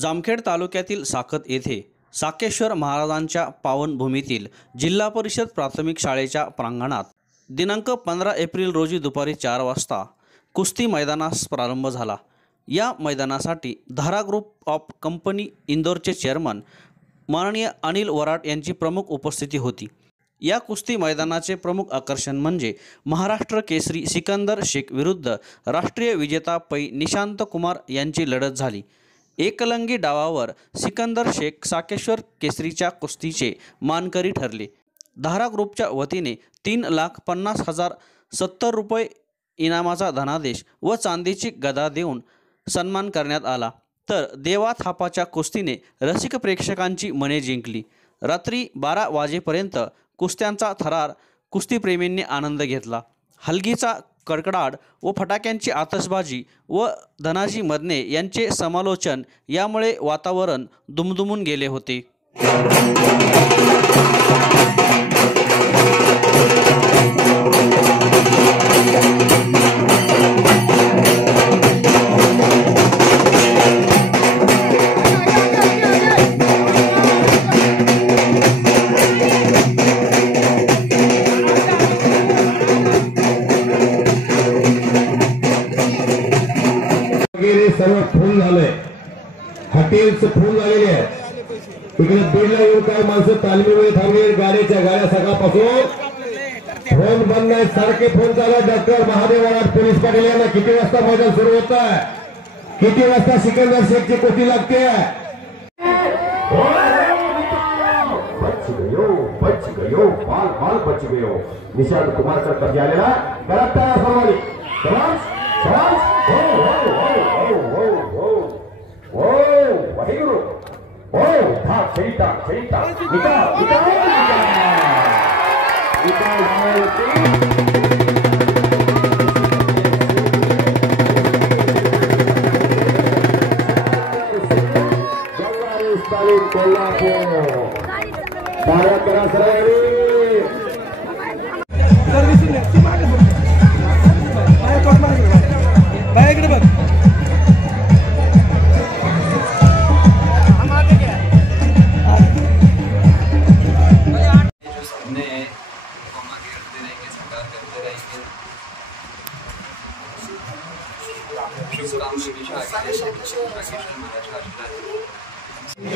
जामखेड तालुक्यातील साखत येथे साकेश्वर महाराजांच्या पावनभूमीतील जिल्हा परिषद प्राथमिक शाळेच्या प्रांगणात दिनांक 15 एप्रिल रोजी दुपारी 4 वाजता कुस्ती मैदानास प्रारंभ झाला। या मैदानासाठी धारा ग्रुप ऑफ कंपनी इंदोरचे चेअरमन माननीय अनिल वराड यांची प्रमुख उपस्थिती होती। या कुस्ती मैदानाचे प्रमुख आकर्षण म्हणजे महाराष्ट्र केसरी सिकंदर शेख विरुद्ध राष्ट्रीय विजेता पै निशांत कुमार यांची लढत झाली। एकलंगी डावावर सिकंदर शेख साकेश्वर केसरीच्या कुस्तीचे मानकरी ठरले। धारा ग्रुपच्या वतीने 3,50,000 70 रुपये इनामाचा धनादेश व चांदीची गदा देऊन सन्मान करण्यात आला। तर देवा थापाच्या कुस्तीने रसिक प्रेक्षकांची मने जिंकली। रात्री 12 वाजेपर्यंत कुस्त्यांचा थरार कुस्तीप्रेमींनी आनंद घेतला। हलगीचा कडकडाट व फटाक्यांची आतषबाजी व धनाजी मदने यांचे समालोचन यामुळे वातावरण दुमदुमून गेले होते। सर्व फुल झाले, हॉटेल्स फुल झालेले आहेत। इकडे बीडला येऊन काय माणसं तालमीमध्ये थांबले, गाड्या सकाळपासून फोन बंद नाही, सारखे फोन चालू। डॉक्टर महादेव वराड पोलीस पाटील यांना किती वाजता मैदान सुरू होत आहे, किती वाजता सिकंदर शेखची कोटी लागते। बच गयो बाल बच गयो। निशांत कुमारचा कब्जा आलेला करता सर्वांनी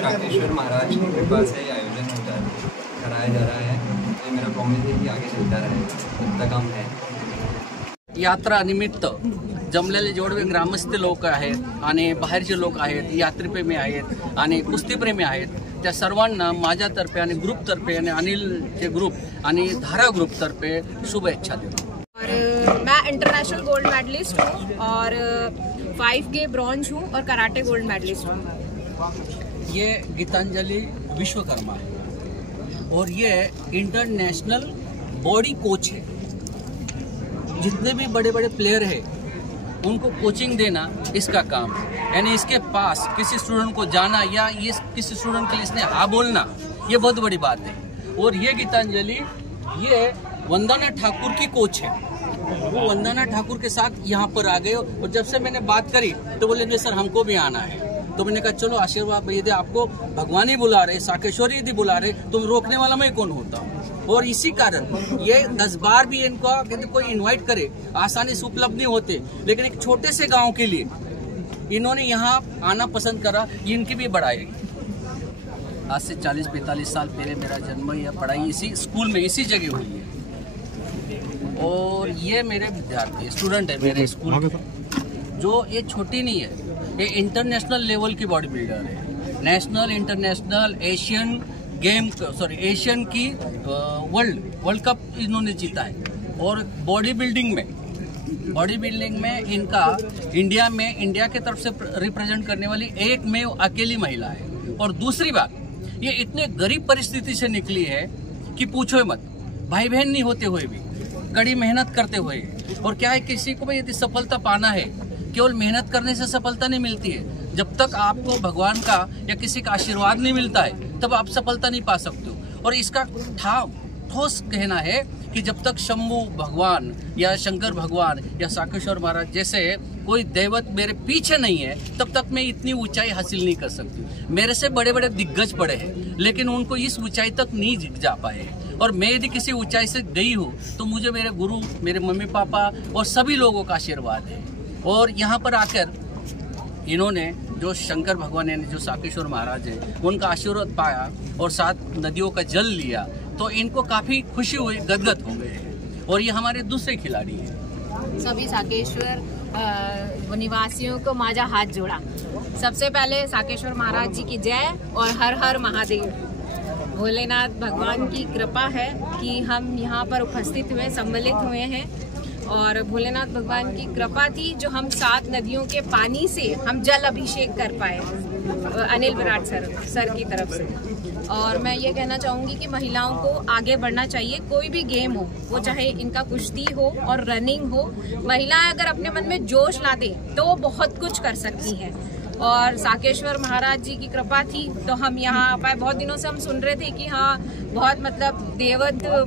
साकेश्वर महाराज की कृपा से आयोजन होता है, कराया जा रहा है। तो मेरा प्रॉमिस है कि आगे चलता रहेगा, जब तक हम हैं। यात्रा निमित्त जमलेले जेवढे ग्रामस्थ लोक आहेत आणि बाहेरचे लोक आहेत, यात्रेप्रेमी आहेत आणि कुस्तीप्रेमी आहेत, त्या सर्वांना माझ्यातर्फे आणि ग्रुपतर्फे आणि अनिलचे ग्रुप आणि धारा ग्रुपतर्फे शुभेच्छा देतो। मैं इंटरनेशनल गोल्ड मेडलिस्ट हूँ और 5K ब्रॉन्ज हूँ और कराटे गोल्ड मेडलिस्ट हूँ। ये गीतांजलि विश्वकर्मा है और ये इंटरनेशनल बॉडी कोच है। जितने भी बड़े बड़े प्लेयर हैं उनको कोचिंग देना इसका काम है। यानी इसके पास किसी स्टूडेंट को जाना या ये किसी स्टूडेंट के लिए इसने हाँ बोलना, ये बहुत बड़ी बात है। और ये गीतांजलि ये वंदना ठाकुर की कोच है। वो वंदना ठाकुर के साथ यहाँ पर आ गए और जब से मैंने बात करी तो बोले नहीं सर हमको भी आना है। तो मैंने कहा चलो आशीर्वाद यदि आपको भगवान ही बुला रहे, साकेश्वरी यदि बुला रहे, तुम रोकने वाला मैं कौन होता हूँ। और इसी कारण ये 10 बार भी इनको यदि कोई इनवाइट करे आसानी से उपलब्ध नहीं होते, लेकिन एक छोटे से गांव के लिए इन्होंने यहाँ आना पसंद करा, ये इनकी भी बढ़ाई। आज से 40-45 साल पहले मेरा जन्म या पढ़ाई इसी स्कूल में इसी जगह हुई है। और ये मेरे विद्यार्थी स्टूडेंट है मेरे स्कूल के, जो ये छोटी नहीं है, ये इंटरनेशनल लेवल की बॉडी बिल्डर है। National, international, Asian game Asian की वर्ल्ड कप इन्होंने जीता है। और बॉडी बिल्डिंग में इनका इंडिया के तरफ से रिप्रेजेंट करने वाली एकमेव अकेली महिला है। और दूसरी बात, ये इतने गरीब परिस्थिति से निकली है कि पूछो मत, भाई बहन नहीं होते हुए भी कड़ी मेहनत करते हुए। और क्या है, किसी को भी यदि सफलता पाना है, केवल मेहनत करने से सफलता नहीं मिलती है। जब तक आपको भगवान का या किसी का आशीर्वाद नहीं मिलता है तब आप सफलता नहीं पा सकते हो। और इसका ठाव ठोस कहना है कि जब तक शंभू भगवान या शंकर भगवान या साकेश्वर महाराज जैसे कोई दैवत मेरे पीछे नहीं है, तब तक मैं इतनी ऊंचाई हासिल नहीं कर सकती। मेरे से बड़े बड़े दिग्गज पड़े हैं, लेकिन उनको इस ऊंचाई तक नहीं जा पाए। और मैं यदि किसी ऊंचाई से गई हूँ तो मुझे मेरे गुरु, मेरे मम्मी पापा और सभी लोगों का आशीर्वाद है। और यहाँ पर आकर इन्होंने जो शंकर भगवान यानी जो साकेश्वर महाराज है उनका आशीर्वाद पाया और 7 नदियों का जल लिया, तो इनको काफ़ी खुशी हुई, गदगद हो गए। और ये हमारे दूसरे खिलाड़ी हैं। सभी साकेश्वर निवासियों को माझा हाथ जोड़ा। सबसे पहले साकेश्वर महाराज जी की जय और हर हर महादेव। भोलेनाथ भगवान की कृपा है कि हम यहाँ पर उपस्थित हुए, सम्मिलित हुए हैं। और भोलेनाथ भगवान की कृपा थी जो हम 7 नदियों के पानी से हम जल अभिषेक कर पाए अनिल बराड़ सर की तरफ से। और मैं ये कहना चाहूँगी कि महिलाओं को आगे बढ़ना चाहिए। कोई भी गेम हो, वो चाहे इनका कुश्ती हो और रनिंग हो, महिलाएं अगर अपने मन में जोश ला दें तो वो बहुत कुछ कर सकती हैं। और साकेश्वर महाराज जी की कृपा थी तो हम यहाँ आ पाए। बहुत दिनों से हम सुन रहे थे कि हाँ बहुत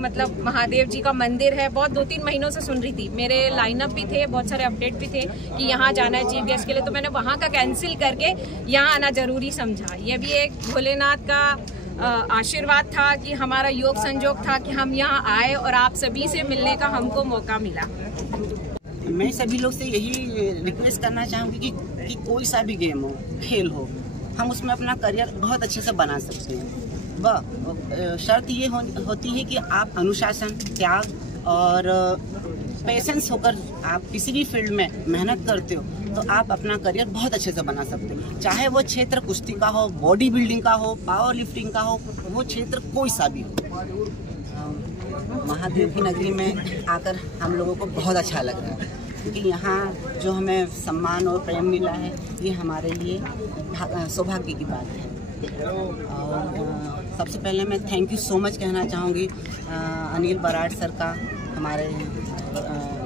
मतलब महादेव जी का मंदिर है, बहुत 2-3 महीनों से सुन रही थी। मेरे लाइनअप भी थे, बहुत सारे अपडेट भी थे कि यहाँ जाना है चीफ गेस्ट के लिए, तो मैंने वहाँ का कैंसिल करके यहाँ आना जरूरी समझा। ये भी एक भोलेनाथ का आशीर्वाद था कि हमारा योग संजोग था कि हम यहाँ आए और आप सभी से मिलने का हमको मौका मिला। मैं सभी लोग से यही रिक्वेस्ट करना चाहूँगी कि कोई सा भी गेम हो, खेल हो, हम उसमें अपना करियर बहुत अच्छे से बना सकते हैं। वह शर्त ये होती है कि आप अनुशासन, त्याग और पेशेंस होकर आप किसी भी फील्ड में मेहनत करते हो तो आप अपना करियर बहुत अच्छे से बना सकते हो। चाहे वो क्षेत्र कुश्ती का हो, बॉडी बिल्डिंग का हो, पावर लिफ्टिंग का हो, वो क्षेत्र कोई सा भी हो। महादेव की नगरी में आकर हम लोगों को बहुत अच्छा लग रहा है क्योंकि यहाँ जो हमें सम्मान और प्रेम मिला है ये हमारे लिए सौभाग्य की बात है। और सबसे पहले मैं थैंक यू सो मच कहना चाहूँगी अनिल बराड़ सर का, हमारे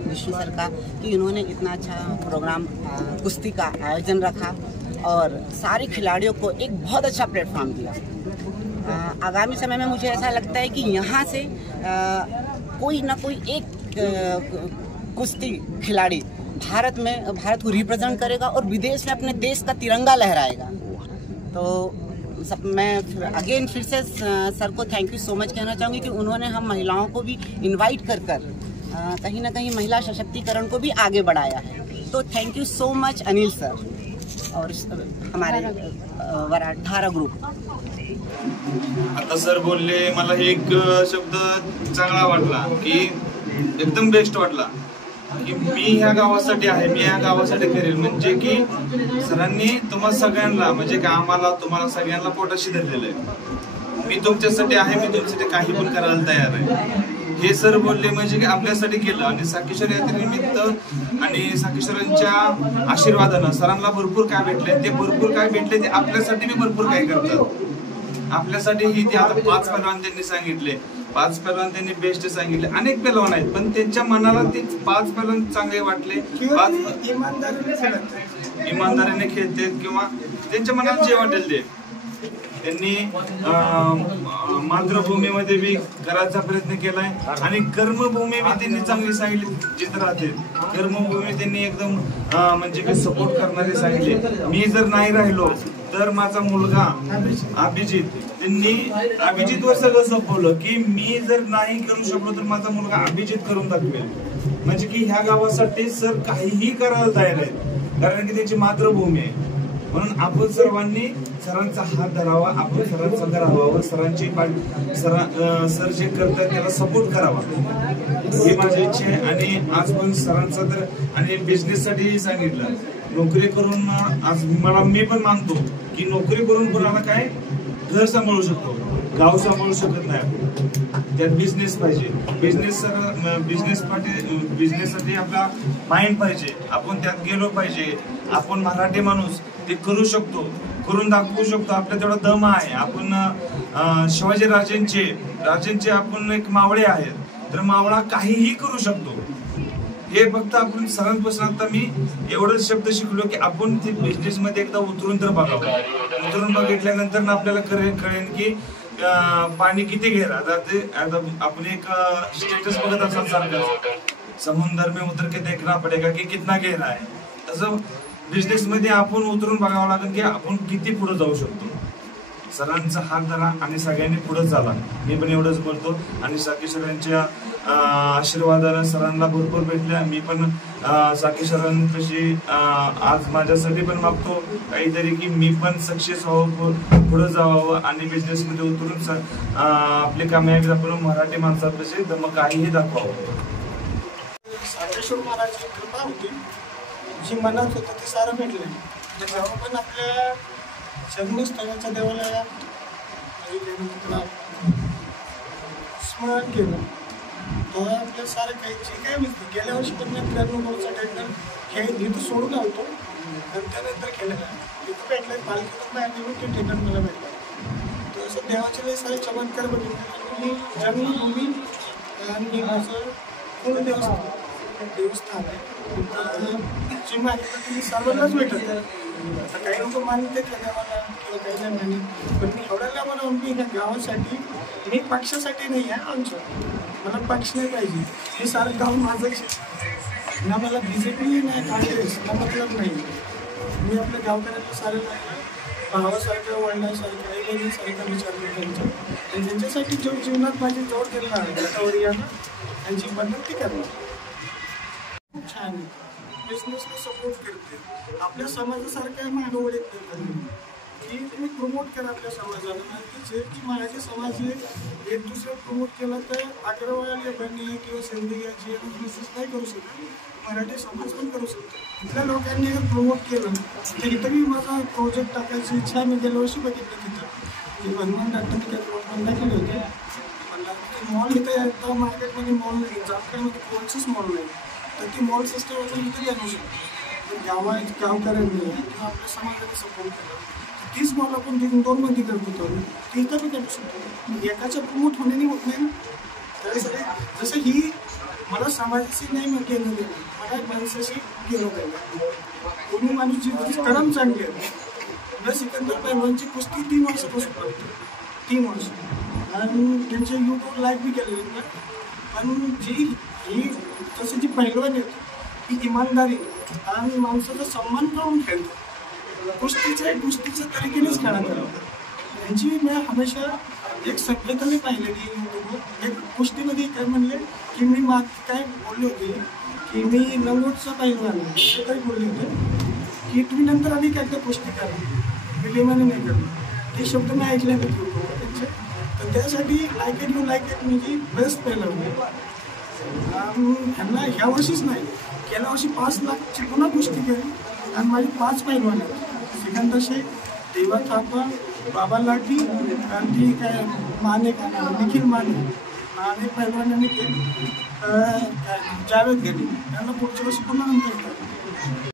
विष्णु सर का, कि उन्होंने इतना अच्छा प्रोग्राम कुश्ती का आयोजन रखा और सारे खिलाड़ियों को एक बहुत अच्छा प्लेटफॉर्म दिया। आगामी समय में मुझे ऐसा लगता है कि यहाँ से कोई ना कोई एक कुश्ती खिलाड़ी भारत को रिप्रेजेंट करेगा और विदेश में अपने देश का तिरंगा लहराएगा। तो मैं फिर से सर को थैंक यू सो मच कहना चाहूँगी कि उन्होंने हम महिलाओं को भी इनवाइट कर कहीं ना कहीं महिला सशक्तिकरण को भी आगे बढ़ाया है। तो thank you so much Anil sir और हमारे धारा ग्रुप। आता सर बोलले, मला एक शब्द चांगला वाटला की एकदम बेस्ट वाटला की मी ह्या गावासाठी आहे, मी ह्या गावासाठी करेल। म्हणजे की सरांनी तुम्हाला सगळ्यांना म्हणजे की आम्हाला तुम्हाला सगळ्यांना पोटाशी धरलेलं आहे। मी तुमच्यासाठी आहे, मी तुमच्यासाठी काही पण करायला तयार आहे हे सर बोलले। म्हणजे की आपल्यासाठी केलं आणि साकेश्वर यात्रेनिमित्त आणि साकेश्वरांच्या आशीर्वादानं सरांना भरपूर काय भेटले, ते भरपूर काय भेटले ते आपल्यासाठी मी भरपूर काय करतात। आपल्यासाठी ही ते आता 5 पहलवान त्यांनी सांगितले, 5 पहलवान त्यांनी बेस्ट सांगितले। अनेक पहलवान आहेत पण त्यांच्या मनाला ते 5 पहलवान चांगले वाटले, 5 इमानदारीने खेळते किंवा त्यांच्या मनात जे वाटेल ते त्यांनी मातृभूमीमध्ये बी करायचा प्रयत्न केलाय आणि कर्मभूमी बी त्यांनी चांगली सांगितली जिथं राहते। कर्मभूमी त्यांनी एकदम म्हणजे की सपोर्ट करणारे सांगितले। मी जर नाही राहिलो तर माझा मुलगा अभिजित, त्यांनी अभिजितवर सगळं सोपवलं की मी जर नाही करू शकलो तर माझा मुलगा अभिजित करून दाखवेल। म्हणजे की ह्या गावासाठी सर काहीही करायला तयार आहेत कारण की त्याची मातृभूमी आहे। म्हणून आपण सर्वांनी सरांचा हात धरावा, आपण सरांचा धरावा, सरांची सर जे करतात त्याला सपोर्ट करावा ही माझी इच्छा आहे। आणि आज पण सरांचा तर आणि बिझनेस साठी सांगितलं, नोकरी करून आज मी पण मानतो की नोकरी करून कोणाला काय घर सांभाळू शकतो, गाव सांभाळू शकत नाही। त्यात बिझनेस पाहिजे, बिझनेससाठी आपला माइंड पाहिजे, आपण त्यात गेलो पाहिजे। आपण मराठी माणूस ते करू शकतो, करून दाखवू शकतो, आपल्या तेवढा दम आहे। आपण शिवाजी राजेंचे आपण एक मावळे आहेत, तर मावळा काहीही करू शकतो। हे फक्त आपण सरांपासून आता मी एवढंच शब्द शिकलो की आपण ते बिझनेस मध्ये एकदा उतरून तर बघावं, उतरून बघितल्यानंतर आपल्याला कळेल की पाणी किती घेर आता आपण एक स्टेटस बघत असाल सारखं समुद्र में उतर के देखना पडेगा की कितना गहरा आहे. तसं बिझनेस मध्ये आपण उतरून बघावं लागेल की आपण किती पुढे जाऊ शकतो. सरांचा हात धरा आणि सगळ्यांनी पुढे चाला. मी पण एवढंच बोलतो. आणि साकी सरांच्या आशीर्वादाने सरांना भरपूर भेटल्या. मी पण साकी सरांपाशी आज माझ्यासाठी पण मागतो काहीतरी की मी पण सक्सेस व्हावं, पुढे जावं आणि बिझनेस मध्ये उतरून आपले कामयाबी आपण मराठी माणसापाशी काहीही दाखवावं. साकेश्वर महाराजची कृपा होती, जी मनात होतं ते सारं भेटलं. जेव्हा पण आपल्या जन्मस्थळाच्या देवाला स्मरण केलं तेव्हा आपल्या सारं काही जे काही होतं. गेल्या वर्षी पण मी 93 टेंडर हे इथं सोडून आलतो आणि त्यानंतर केलेलं इथं भेटलं. पालखीतून बाहेर निघून ते टेंडर मला भेटलं. तर असं देवाचे लई सारे चमत्कार बघितले. मी जन्मभूमी आणि माझं पूर्ण देवस्थान आहे. जी मागितलं ती सर्वांनाच भेटत. आता काही लोक मानते त्या देवाला किंवा काही नाही मानत, पण मी एवढ्याला मला मी ह्या गावासाठी मी पक्षासाठी नाही आहे. आमच्या मला पक्ष नाही पाहिजे. हे सारं गाव माझंच आहे. ना मला BJP नाही काँग्रेस ना मतलब नाही. मी आपल्या गावकऱ्यांना सारे भावासारखं वडिलांसारखं आई बहिणीसारखं विचार करतो आणि त्यांच्यासाठी जो जीवनात माझी जोड केला आहे त्यावर यानं त्यांची बदलती करणार. खूप छान आहे. बिझनेसला सपोर्ट करते. आपल्या समाजासारख्या मानवड येत की तुम्ही प्रमोट करा आपल्या समाजाला. माहितीच की मराठी समाज हे एक दुसरं प्रमोट केलं तर अग्रवाल लोकांनी किंवा सिंधियाची बिझनेस नाही करू शकत. मराठी समाज पण करू शकतो. इथल्या लोकांनी प्रमोट केलं तर इथं मी माझा प्रोजेक्ट टाकायची इच्छा मी गेल्या वर्षी बघितलं. तिथं की बनवून टाकतं मी काही प्लॉट बंद केले होते. पण मॉल इथं येतं मार्केटमध्ये मॉल नाही. जामखेडमध्ये कोणचंच मॉल नाही. तर ती मॉल सिस्टम आपण इथं आणू शकतो. पण गावकऱ्यांनी किंवा आपल्या समाजाने सपोर्ट केला तीच मॉल आपण 2 करत होतो. ती इथं बी करू शकतो. एकाच्या प्रमोट होण्याने होत नाही ना. त्यासाठी जसं ही मला समाजाशी नाही घेणं गेलं, मला माणसाशी गेलो पाहिजे. कोणी माणूस जी कर्म चांगली आहे. न सिकंदर पैलवानची कुस्ती 3 वर्षापासून करतो. 3 वर्ष आणि त्यांचे यूट्यूब लाईव्ह बी केले ना. पण जी ही तशी जी पैलवान येते ही इमानदारी आणि माणसाचा सन्मान करून खेळतो. कुस्तीच्या तरीकेनेच खेळा करतो. यांची मी हमेशा एक सभ्यता मी पाहिलेली यूट्यूबवर. एक कुस्तीमध्ये काय म्हणले की मी काय बोलले होते की मी 90चा पैलवान आहे. तरी बोलले होते की तुम्ही नंतर आधी काय कुस्ती करा, मी लेमाने नाही करणार. ते शब्द मी ऐकले होते यूट्यूबवर त्यांचे. तर त्यासाठी लाईक इट म्हणजे बेस्ट पैलवान. ह्यांना ह्या वर्षीच नाही गेल्या वर्षी 5 लाखची पुन्हा कुस्ती केली आणि माझी 5 पैलवान आहेत. सिकंदर शेख, देवा थापा, बाबा लाठी आणि ती काय माने का निखिल माने आणि पैलवानांनी केली जावेद गेली. त्यांना पुढच्या वर्षी पुन्हा नंतर